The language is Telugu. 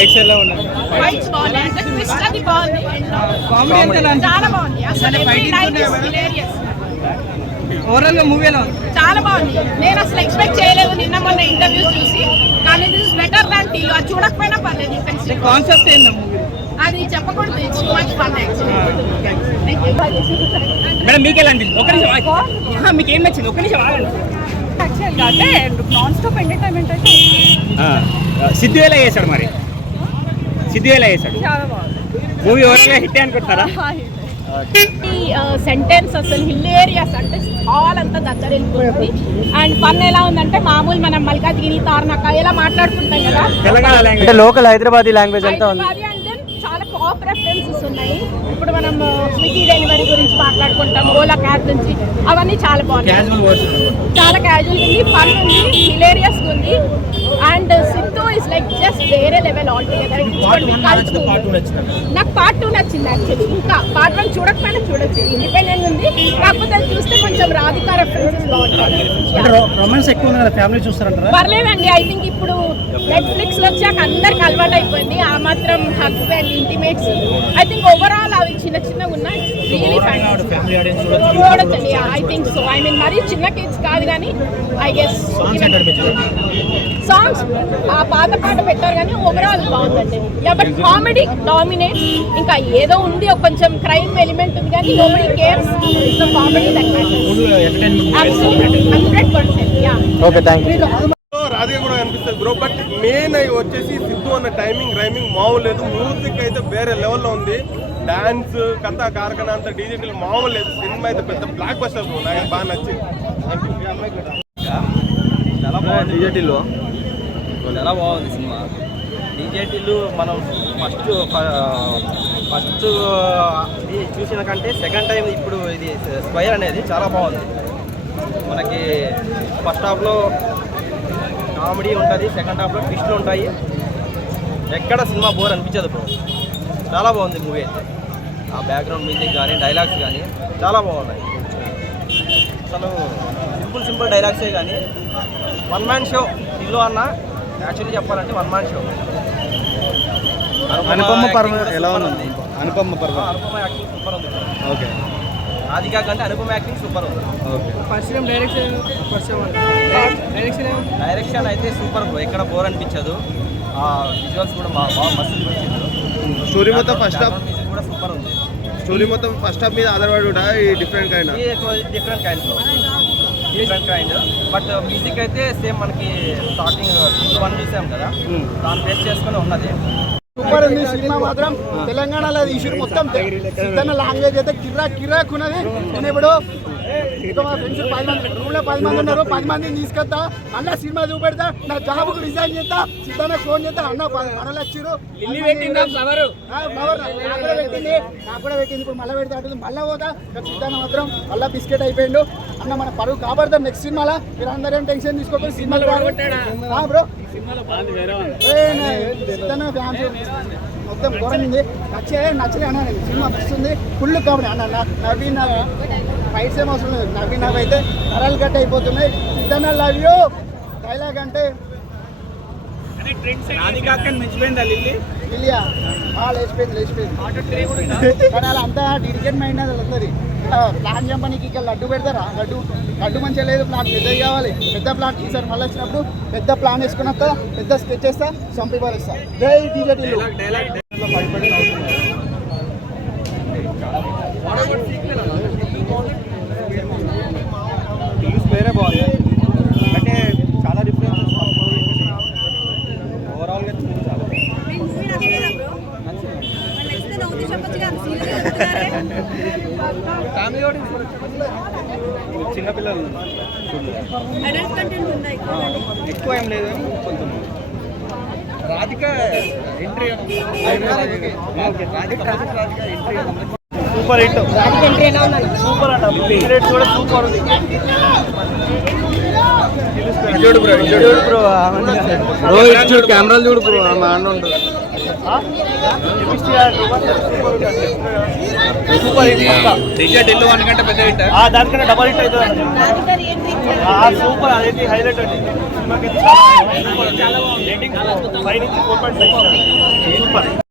ఫైట్స్ ఎలా ఉన్నాయి? ఫైట్స్ బాగున్నాయి, అంటే ట్విస్ట్ అది బాగుంది, చాలా బాగుంది అసలు. ఓవరాల్ గా మూవీ ఎలా ఉంది? చాలా బాగుంది. నేను అసలు ఎక్స్పెక్ట్ చేయలేదు నిన్న మొన్న ఇంటర్వ్యూస్ చూసి, కానీ దిస్ ఇస్ బెటర్ దాన్ టీలో. అది చూడకపోయినా పర్లేదు. కాన్సెప్ట్ ఏందా మూవీ? అది చెప్పకూడదు. It's too much fun actually. Madam మీకు ఎలా అనిపించింది? ఒక నిమిషం, మీకు ఏం నచ్చింది? ఒక నిమిషం ఆగండి. యాక్చువల్గా అంటే నాన్ స్టాప్ ఎంటర్టైన్మెంట్ అయితే సిద్ధు ఎలా చేశాడు? మరి సిద్ధు ఎలా చేశాడు? చాలా బాగుంది మూవీ ఓవరాల్ గా హిట్ అనుకుంటారా? సెంటెన్స్ అసలు హిలేరియస్, అంటే హాల్ అంతా దగ్గర వెళ్ళిపోతుంది. అండ్ ఫన్ ఎలా ఉందంటే మామూలు మనం మల్కాజ్గిరి తార్నాక ఎలా మాట్లాడుకుంటాం కదా, తెలంగాణ లాంగ్వేజ్ అంటే లోకల్ హైదరాబాదీ లాంగ్వేజ్ అంతా ఉంది. అంటే చాలా పాప్ రెఫరెన్సెస్ ఉన్నాయి. ఇప్పుడు మనం స్విగ్గీ డెలివరీ గురించి మాట్లాడుకుంటాం, ఓలా క్యాబ్ నుంచి, అవన్నీ చాలా బాగున్నాయి. చాలా క్యాజువల్ ఉంది, ఫన్ ఉంది, హిలేరియస్ ఉంది. And Siddhu is like just వేరే లెవెల్ ఆల్ టుగెదర్. నాకు పార్ట్ 2 నచ్చింది యాక్చువల్లీ. ఇంకా పార్ట్ 1 చూడకపోయినా చూడొచ్చు, ఇండిపెండెంట్ ఉంది. కాకపోతే అది చూస్తే కొంచెం రాధికా రెఫరెన్సెస్ బాగుంటాయి. రొమాన్స్ ఎక్కువ ఉంది కదా, ఫ్యామిలీ చూస్తారంటారా? పర్లేదండి. ఐ థింక్ ఇప్పుడు నెట్ఫ్లిక్స్ లో వచ్చాక అందరికి అలవాటు అయిపోయింది ఆ మాత్రం hugs and intimates. I think overall అవి చిన్న చిన్నగా ఉన్నాయి, రియలీ ఫైన్ చూడొచ్చండి. I think so. I mean మరీ చిన్న కిడ్స్ కాదు కానీ ఐ గెస్ సాంగ్స్ ఆ పాత పాట పెట్టారు కానీ ఓవరాల్ బాగుందండి. But comedy dominate. ఇంకా ఏదో ఉంది, ఒక కొంచెం క్రైమ్ ఎలిమెంట్ ఉంది కానీ nobody cares. The comedy that matters. Absolutely 100%. Yeah. Okay, thank you. Radhika కూడా అనిపిస్తుంది బ్రో. బట్ మెయిన్ అవి వచ్చేసి సిద్ధు అన్న టైమింగ్ రైమింగ్ మామూలు లేదు. మ్యూజిక్ అయితే వేరే లెవెల్లో ఉంది. డాన్స్ కథ కార్ఖానా అంతా డీజేటీలు మామూలు లేదు. సినిమా అయితే పెద్ద బ్లాక్ బస్టర్ బ్రో. నాకు బాగా నచ్చింది. చాలా బాగుంది. డీజేటీలో చాలా బాగుంది సినిమా. డీజేటీలు మనం ఫస్ట్ చూసిన కంటే సెకండ్ టైం ఇప్పుడు ఇది స్క్వైర్ అనేది చాలా బాగుంది. మనకి ఫస్ట్ హాఫ్లో కామెడీ ఉంటుంది, సెకండ్ హాఫ్లో ట్విస్ట్లు ఉంటాయి. ఎక్కడ సినిమా బోర్ అనిపించదు బ్రో. చాలా బాగుంది మూవీ అయితే. ఆ బ్యాక్గ్రౌండ్ మ్యూజిక్ కానీ డైలాగ్స్ కానీ చాలా బాగున్నాయి. అసలు సింపుల్ డైలాగ్సే కానీ వన్ మ్యాన్ షో ఇల్లు అన్న. యాక్చువల్లీ చెప్పాలంటే వన్ మ్యాన్ షో. అనుపమ పర్వ ఎలా ఉంది? అనుపమ యాక్టింగ్ సూపర్ ఉంది. ఓకే. రాధికా కంటే అనుపమ యాక్టింగ్ సూపర్ ఉంది. ఓకే. ఫస్ట్ టైం డైరెక్షన్ అయితే సూపర్ బ్రో. ఎక్కడ బోర్ అనిపించదు. విజువల్స్ కూడా బాగా మస్తు అనిపించింది. స్టోరీ మొత్తం ఫస్ట్ హాఫ్ కూడా సూపర్ ఉంది. స్టోరీ మొత్తం ఫస్ట్ హాఫ్ మీద ఆధారపడి different kind different kind. But music అయితే సేమ్ మనకి స్టార్టింగ్ 1 చూసాం కదా, దాన్ని బేస్ చేసుకుని ఉన్నది. సూపర్ ఉంది సినిమా మాత్రం. తెలంగాణలో ఇష్యూ మొత్తం సిద్ధన్న లాంగ్వేజ్ అయితే కిరాక్ ఉన్నది. నేను ఇప్పుడు ఇంకా మా ఫ్రెండ్స్ 10 మంది రూమ్లో 10 మంది ఉన్నారు. 10 మందిని తీసుకొస్తా అన్న, సినిమా చూపెడతా, నా జాబ్కు రిజైన్ చేస్తా, సిద్ధన్న ఫోన్ చేస్తా అన్న. మనలు వచ్చారు, నాకు కూడా పెట్టింది. ఇప్పుడు మళ్ళీ పెడితే అంటుంది, మళ్ళీ పోతా. సిద్ధన్న మాత్రం మళ్ళీ బిస్కెట్ అయిపోయిండు అన్న. మన పరువు కాపాడతాం నెక్స్ట్ సినిమాలో. మీరు అందరేం టెన్షన్ తీసుకోకపోతే సినిమాలు బ్రో. సిద్ధన్న ఫ్యాన్స్ మొత్తం ఘోరంగా నచ్చలే అన్న. సినిమా వస్తుంది, ఫుల్ కామెడీ అన్న. నవీన్ ఫైట్స్ ఏం అవసరం లేదు. నవీన్ అయితే నరాలు కట్ అయిపోతున్నాయి. సిద్ధన్న లవ్ యూ డైలాగ్ అంటే లిలియా లేచిపోయింది. కానీ అలా అంతా డెడికేట్ మైండ్ అది అందరి ప్లాన్ చంపనీకి ఇక్కడ లడ్డు పెడతారా? లడ్డు మంచిగా లేదు, ప్లాన్ పెద్దది కావాలి. పెద్ద ప్లాన్ ఈసారి మళ్ళీ వచ్చినప్పుడు పెద్ద ప్లాన్ వేసుకుని వస్తా, పెద్ద స్కెచ్ చేస్తా, చంపి పారేస్తా. జై డీజేటీ. వేరే బాగుంది. అంటే చాలా డిఫరెన్స్ ఓవరాల్గా చాలా ఫ్యామిలీ ఆడియన్స్ చిన్నపిల్లలు ఎక్కువ ఏం లేదు కానీ కొంచెం. Radhika entry super hit. Super అంట. రేట్ కూడా సూపర్ ఉంది. చూడు బ్రో కెమెరాలు చూడు బ్రో, మా అన్న ఉంటుంది. Super hit. డీజేటీలో 1 కంటే పెద్ద హిట్. దానికంటే డబల్ హిట్ అవుతుంది. సూపర్. అదైతే హైలైట్ అండి. 5 నుంచి 4.5 సూపర్.